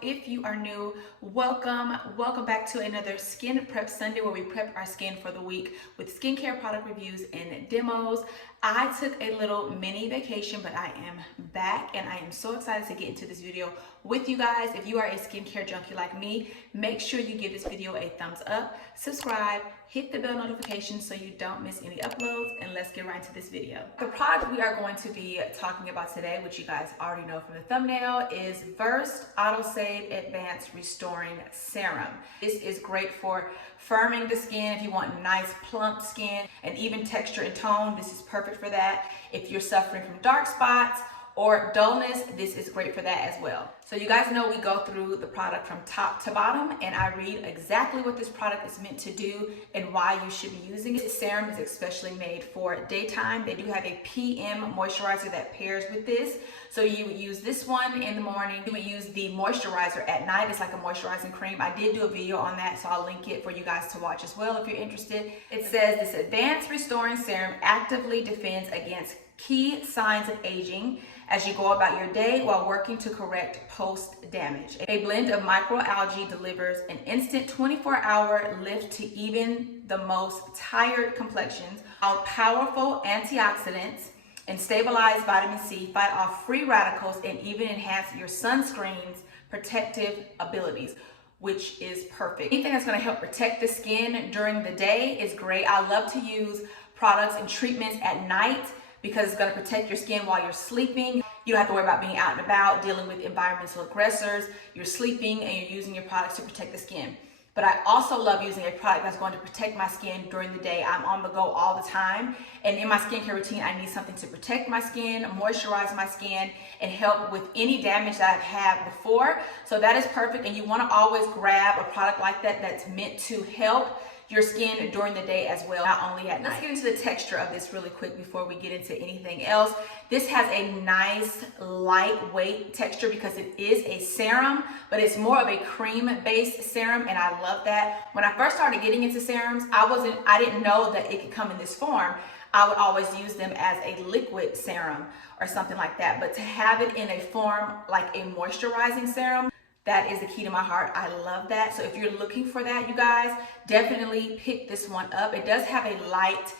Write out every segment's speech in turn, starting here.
If you are new, welcome back to another Skin Prep Sunday where we prep our skin for the week with skincare product reviews and demos. I took a little mini vacation, but I am back and I am so excited to get into this video with you guys. If you are a skincare junkie like me, make sure you give this video a thumbs up, subscribe, hit the bell notification so you don't miss any uploads, and let's get right into this video. The product we are going to be talking about today, which you guys already know from the thumbnail, is Versed Auto Save Advanced Restoring Serum. This is great for firming the skin. If you want nice plump skin and even texture and tone, this is perfect for that. If you're suffering from dark spots or dullness, this is great for that as well. So you guys know we go through the product from top to bottom and I read exactly what this product is meant to do and why you should be using it. This serum is especially made for daytime. They do have a PM moisturizer that pairs with this. So you would use this one in the morning. You would use the moisturizer at night. It's like a moisturizing cream. I did do a video on that, so I'll link it for you guys to watch as well if you're interested. It says this advanced restoring serum actively defends against key signs of aging as you go about your day while working to correct post damage. A blend of microalgae delivers an instant 24-hour lift to even the most tired complexions, while powerful antioxidants and stabilize vitamin C fight off free radicals and even enhance your sunscreen's protective abilities, which is perfect. Anything that's going to help protect the skin during the day is great. I love to use products and treatments at night because it's going to protect your skin while you're sleeping. You don't have to worry about being out and about, dealing with environmental aggressors. You're sleeping and you're using your products to protect the skin. But I also love using a product that's going to protect my skin during the day. I'm on the go all the time. And in my skincare routine, I need something to protect my skin, moisturize my skin, and help with any damage that I've had before. So that is perfect. And you want to always grab a product like that that's meant to help your skin during the day as well, not only at night. Let's get into the texture of this really quick before we get into anything else. This has a nice lightweight texture because it is a serum, but it's more of a cream-based serum, and I love that. When I first started getting into serums, I didn't know that it could come in this form. I would always use them as a liquid serum or something like that, but to have it in a form like a moisturizing serum, that is the key to my heart. I love that. So if you're looking for that, you guys, definitely pick this one up. It does have a light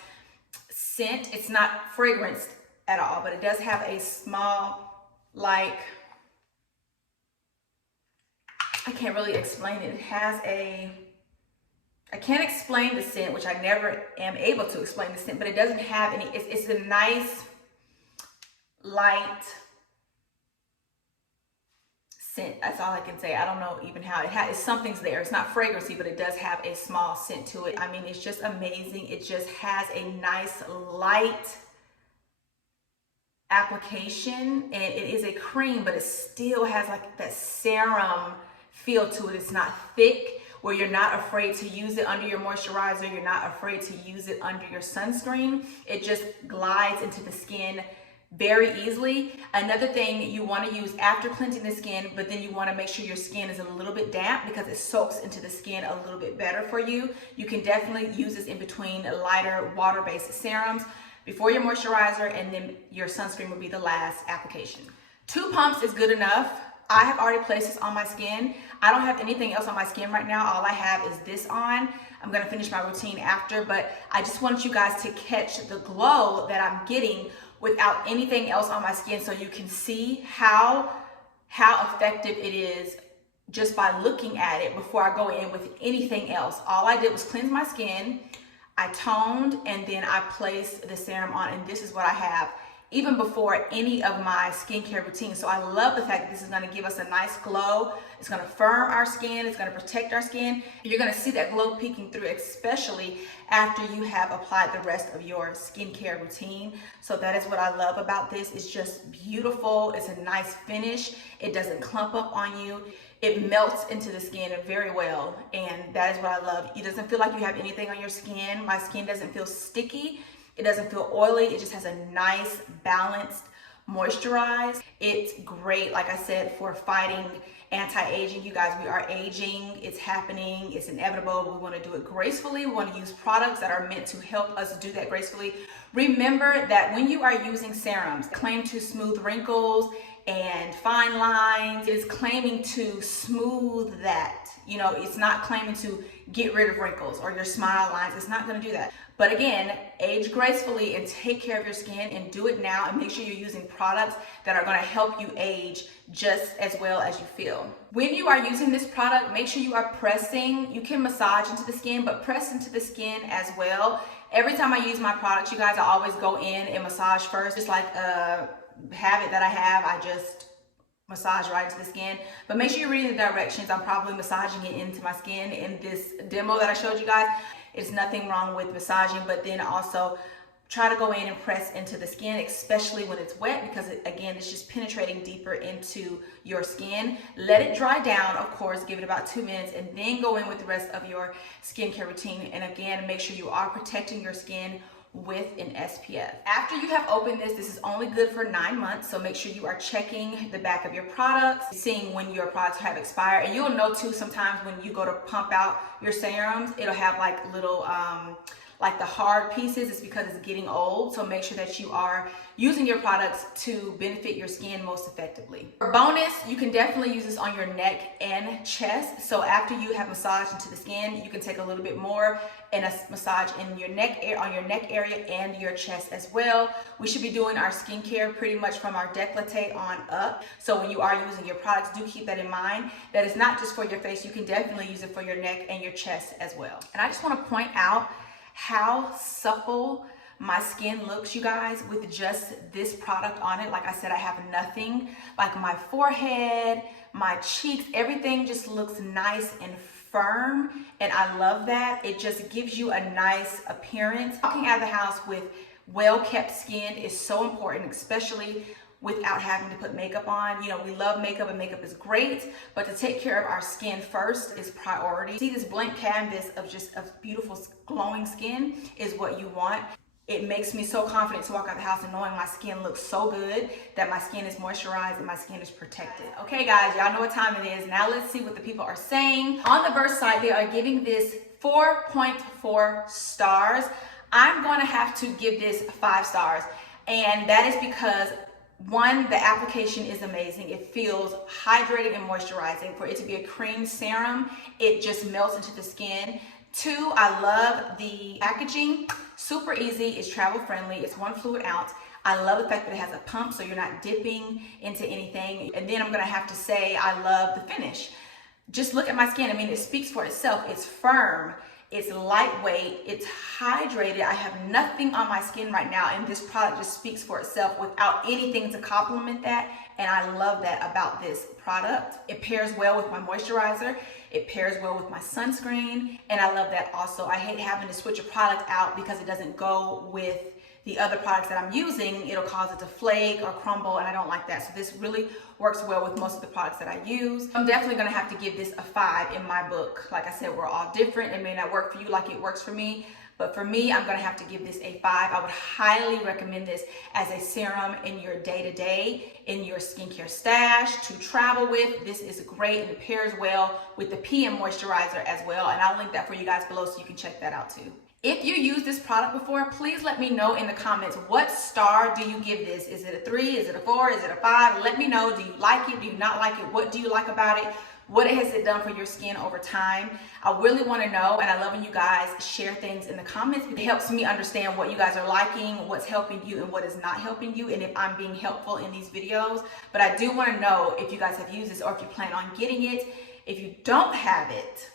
scent. It's not fragranced at all, but it does have a small, like, I can't really explain it. It has I can't explain the scent, which I never am able to explain the scent, but it doesn't have any, it's a nice, light scent. That's all I can say. I don't know even how it has. Something's there. It's not fragrancy, but it does have a small scent to it. I mean, it's just amazing. It just has a nice light application, and it is a cream, but it still has like that serum feel to it. It's not thick where you're not afraid to use it under your moisturizer. You're not afraid to use it under your sunscreen. It just glides into the skin very easily. Another thing you want to use after cleansing the skin, but then you want to make sure your skin is a little bit damp because it soaks into the skin a little bit better for you. You can definitely use this in between lighter water-based serums before your moisturizer, and then your sunscreen will be the last application. 2 pumps is good enough. I have already placed this on my skin. I don't have anything else on my skin right now. All I have is this on. I'm going to finish my routine after, but I just want you guys to catch the glow that I'm getting without anything else on my skin, so you can see how effective it is just by looking at it before I go in with anything else. All I did was cleanse my skin, I toned, and then I placed the serum on, and this is what I have even before any of my skincare routine. So I love the fact that this is going to give us a nice glow. It's going to firm our skin. It's going to protect our skin. You're going to see that glow peeking through, especially after you have applied the rest of your skincare routine. So that is what I love about this. It's just beautiful. It's a nice finish. It doesn't clump up on you. It melts into the skin very well, and that is what I love. It doesn't feel like you have anything on your skin. My skin doesn't feel sticky. It doesn't feel oily. It just has a nice, balanced moisturize. It's great, like I said, for fighting anti-aging. You guys, we are aging. It's happening. It's inevitable. We want to do it gracefully. We want to use products that are meant to help us do that gracefully. Remember that when you are using serums, claim to smooth wrinkles and fine lines. It is claiming to smooth that. You know, it's not claiming to get rid of wrinkles or your smile lines. It's not going to do that. But again, age gracefully and take care of your skin, and do it now, and make sure you're using products that are going to help you age just as well as you feel. When you are using this product, make sure you are pressing. You can massage into the skin, but press into the skin as well. Every time I use my products, you guys, I always go in and massage first. Just like a habit that I have, I just massage right into the skin. But make sure you're reading the directions. I'm probably massaging it into my skin in this demo that I showed you guys. It's nothing wrong with massaging, but then also try to go in and press into the skin, especially when it's wet, because again, it's just penetrating deeper into your skin. Let it dry down, of course, give it about 2 minutes, and then go in with the rest of your skincare routine. And again, make sure you are protecting your skin with an SPF. After you have opened this is only good for 9 months, so make sure you are checking the back of your products, seeing when your products have expired. And you'll know too, sometimes when you go to pump out your serums, it'll have like little like the hard pieces. It's because it's getting old. So make sure that you are using your products to benefit your skin most effectively. For bonus, you can definitely use this on your neck and chest. So after you have massaged into the skin, you can take a little bit more and a massage in your neck, on your neck area and your chest as well. We should be doing our skincare pretty much from our décolleté on up. So when you are using your products, do keep that in mind. That is not just for your face. You can definitely use it for your neck and your chest as well. And I just want to point out how supple my skin looks, you guys, with just this product on it. Like I said, I have nothing. Like my forehead, my cheeks, everything just looks nice and firm, and I love that. It just gives you a nice appearance. Walking out of the house with well-kept skin is so important, especially without having to put makeup on. You know, we love makeup and makeup is great, but to take care of our skin first is priority. See, this blank canvas of just a beautiful glowing skin is what you want. It makes me so confident to walk out the house and knowing my skin looks so good, that my skin is moisturized and my skin is protected. Okay guys, y'all know what time it is. Now let's see what the people are saying. On the Verse site, they are giving this 4.4 stars. I'm gonna have to give this 5 stars. And that is because one, the application is amazing. It feels hydrating and moisturizing. For it to be a cream serum, it just melts into the skin. 2, I love the packaging. Super easy, it's travel friendly, it's 1 fluid ounce. I love the fact that it has a pump so you're not dipping into anything. And then I'm gonna have to say I love the finish. Just look at my skin. I mean, it speaks for itself. It's firm. It's lightweight, it's hydrated. I have nothing on my skin right now, and this product just speaks for itself without anything to complement that, and I love that about this product. It pairs well with my moisturizer, it pairs well with my sunscreen, and I love that also. I hate having to switch a product out because it doesn't go with the other products that I'm using. It'll cause it to flake or crumble, and I don't like that. So this really works well with most of the products that I use. I'm definitely gonna have to give this a 5 in my book. Like I said, we're all different. It may not work for you like it works for me, but for me, I'm gonna have to give this a 5. I would highly recommend this as a serum in your day-to-day, in your skincare stash, to travel with. This is great, and it pairs well with the PM moisturizer as well. And I'll link that for you guys below so you can check that out too. If you used this product before, please let me know in the comments, what star do you give this? Is it a 3? Is it a 4? Is it a 5? Let me know. Do you like it? Do you not like it? What do you like about it? What has it done for your skin over time? I really want to know, and I love when you guys share things in the comments. It helps me understand what you guys are liking, what's helping you, and what is not helping you, and if I'm being helpful in these videos. But I do want to know if you guys have used this or if you plan on getting it. If you don't have it,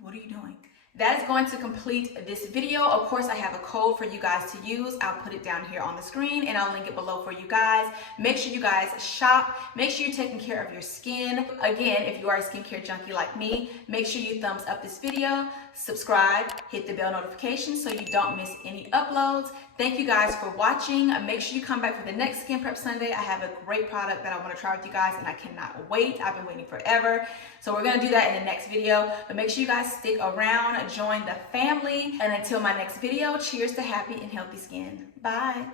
what are you doing? That is going to complete this video. Of course, I have a code for you guys to use. I'll put it down here on the screen and I'll link it below for you guys. Make sure you guys shop. Make sure you're taking care of your skin. Again, if you are a skincare junkie like me, make sure you thumbs up this video, subscribe, hit the bell notification so you don't miss any uploads. Thank you guys for watching. Make sure you come back for the next Skin Prep Sunday. I have a great product that I want to try with you guys and I cannot wait. I've been waiting forever. So we're going to do that in the next video. But make sure you guys stick around, join the family. And until my next video, cheers to happy and healthy skin. Bye.